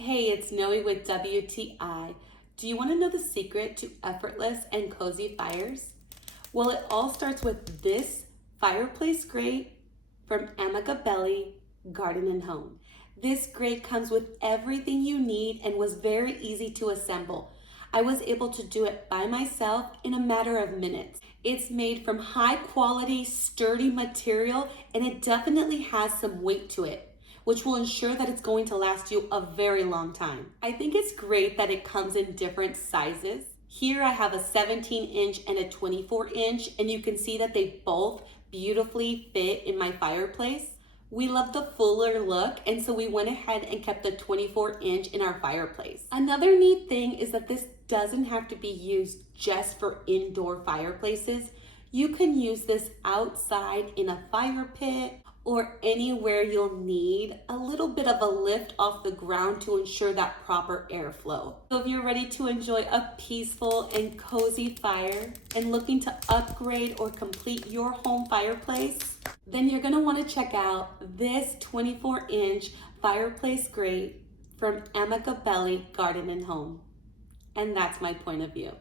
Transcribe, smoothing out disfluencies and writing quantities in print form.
Hey, it's Noe with WTI. Do you want to know the secret to effortless and cozy fires? Well, it all starts with this fireplace grate from AMAGABELI Garden and Home. This grate comes with everything you need and was very easy to assemble. I was able to do it by myself in a matter of minutes. It's made from high quality, sturdy material, and it definitely has some weight to it, which will ensure that it's going to last you a very long time. I think it's great that it comes in different sizes. Here I have a 17-inch and a 24-inch, and you can see that they both beautifully fit in my fireplace. We love the fuller look, and so we went ahead and kept the 24-inch in our fireplace. Another neat thing is that this doesn't have to be used just for indoor fireplaces. You can use this outside in a fire pit or anywhere you'll need a little bit of a lift off the ground to ensure that proper airflow. So if you're ready to enjoy a peaceful and cozy fire and looking to upgrade or complete your home fireplace, then you're gonna wanna check out this 24-inch fireplace grate from AMAGABELI Garden and Home. And that's my point of view.